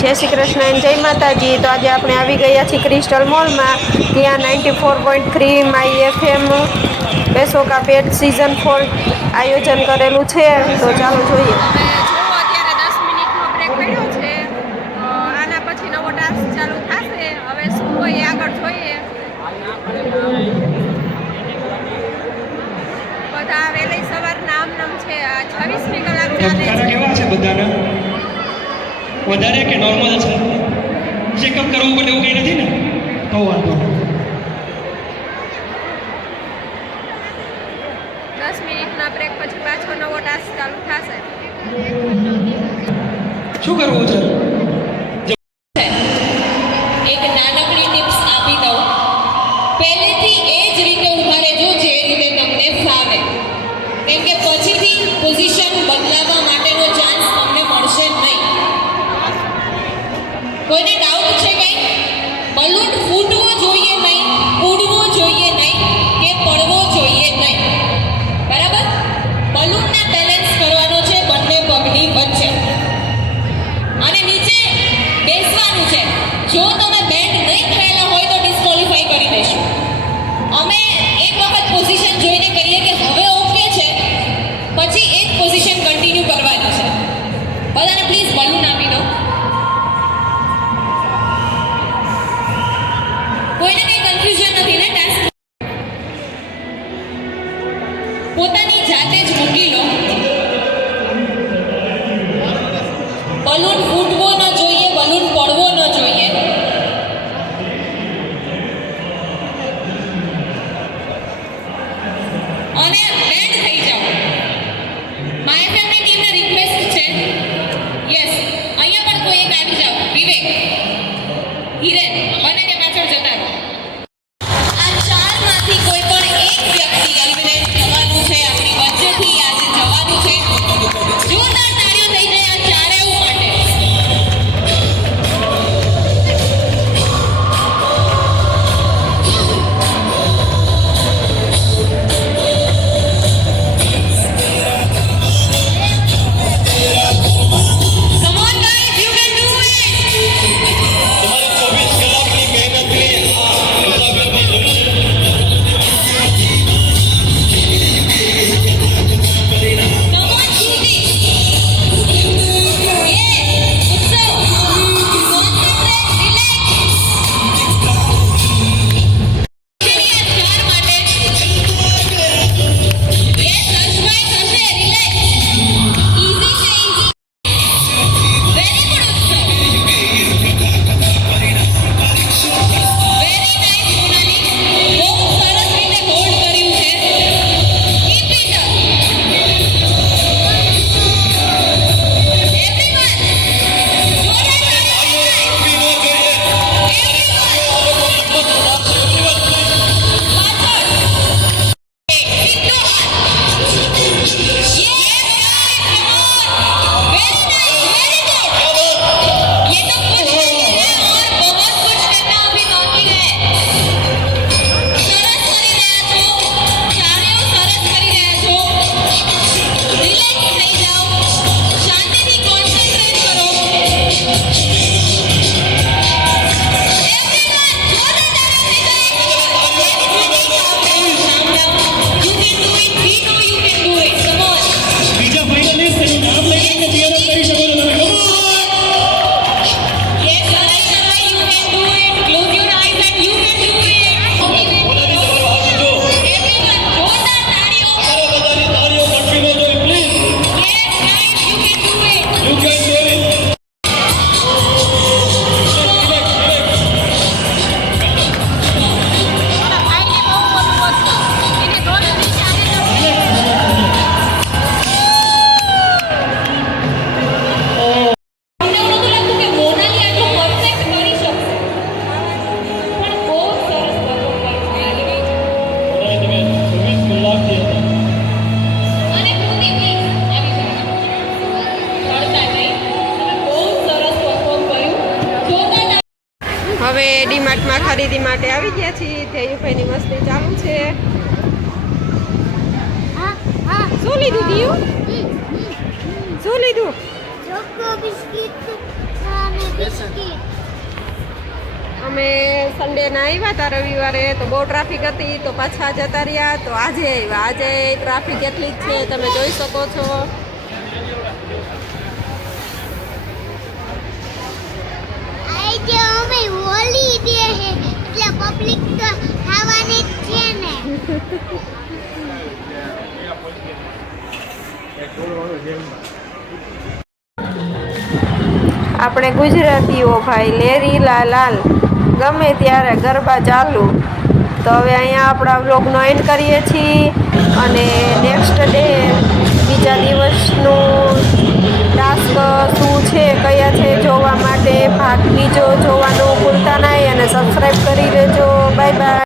જય શ્રી કૃષ્ણ અને જય માતાજી. તો આજે આપણે આવી ગયા છીએ ક્રિસ્ટલ મોલમાં. ત્યાં 94.3 માય FM બેસોકા પેટ સિઝન 4 આયોજન કરેલું છે. તો ચાલો જોઈએ. અત્યારે 10 મિનિટનો બ્રેક પડ્યો છે. આના પછી નવો ટાસ્ક ચાલુ થશે. હવે શું હોય આગળ જોઈએ. બધા વહેલી સવાર નામ છે. આ 26મી કલાક ચાલે છે. કેવા છે બધાના? વધારે કે નોર્મલ છે? ચેકઅપ કરવું પડે એવું કંઈ નથી ને? તો વાંધો 10 મિનિટના બ્રેક પછી પાછો નવો ટાસ્ક ચાલુ થશે. શું કરવું છે? એક નાનકડી ટિપ્સ આપી દઉં. પહેલેથી એ જ રીતે ઊભા રહેજો જે રીતે તમને ફાવે, કેમ કે પછીથી પોઝિશન બદલાવવા માટેનો ચાન્સ તમને મળશે નહીં. કોઈને ડાઉટ છે કંઈ? બલૂન ફૂટવો જોઈએ નહીં, ઉડવો જોઈએ નહીં કે પડવો જોઈએ નહીં. બરાબર? બલૂનને બેલેન્સ કરવાનો છે બંને પગની વચ્ચે અને નીચે બેસવાનું છે. જો તમે બેન્ડ નહીં થયેલા હોય તો ડિસ્ક્વોલિફાઈ કરી દેશું. અમે એક વખત પોઝિશન જોઈને કહીએ કે હવે ઓકે છે, પછી એ જ પોઝિશન કન્ટિન્યુ કરવાની છે. બધાને પ્લીઝ બલૂન આપી દો. કોઈને કંઈ કન્ફ્યુઝન નથી ને? ટાસ્ક પોતાની જાતે જ મૂકી લો. બલૂન ફૂટવો ન જોઈએ, બલૂન પડવો ન જોઈએ. અને બેન્ડ થઈ જાઓ. માય ફેમની ટીમને રિક્વેસ્ટ છે, યસ, અહીંયા પણ કોઈ એક આવી જાઓ. વિવેક, હિરેન, બંનેને પાછળ જતા રહો. આ ચારમાંથી કોઈ પણ એક વ્યક્તિ એલિમિનેટ થવાનું છે. આપણી વચ્ચેથી આજે જવાનું છે. જોરદાર તાળીઓ થઈ જાય આ ચારેય માટે. Come on guys, you can do it. Come on, Shruti. Yeah, Utsav. Concentrate, relax. ચાર માટે. Yes, હર્ષભાઈ થશે, relax. Easy છે, easy. Very good, Utsav. Very nice, Monali. બહુ સરસ રીતે હોલ્ડ કર્યું છે. Keep it up. Everyone, જોરદાર તાળીઓ. શાંતિથી કોન્સન્ટ્રેટ કરો. બીજા ફાઇનલિસ્ટ એનું નામ લઈને તૈયાર કરી શકો છો તમે. તમને એવું નહોતું લાગતું કે મોનાલી આટલું પરફેક્ટ કરી શકશે? પણ બહુ સરસ પરફોર્મ કર્યું. તમે 24 કલાકથી હતા. અને કૃતિ પ્લીઝ આવી જાઓ. પડતા નહીં. તમે બહુ સરસ પરફોર્મ કર્યું. જોરદાર. હવે ડીમાર્ટમાં ખરીદી માટે આવી ગયા છીએ. ધેયુભાઈની મસ્તી ચાલુ છે. શું લીધું દિયું? શું લીધું? ચોકો બિસ્કિટ અને અમે સન્ડેના આવ્યા હતા રવિવારે તો બહુ ટ્રાફિક હતી તો પાછા જતા રહ્યા તો આજે આવ્યા. આજે ટ્રાફિક એટલી જ છે તમે જોઈ શકો છો. આજે અમે હોલી ડે હે એટલે પબ્લિક તો આવવાની જ છે ને. આપણે ગુજરાતીઓ ભાઈ લેરી લાલ ગમે ત્યારે ગરબા ચાલુ. તો હવે અહીંયા આપણા વ્લોગનો એન્ડ કરીએ છીએ અને નેક્સ્ટ ડે બીજા દિવસનું ટાસ્ક શું છે કયા છે જોવા માટે ભાગ બીજો જોવાનું ભૂલતા નહીં અને સબસ્ક્રાઈબ કરી લેજો. Bye bye.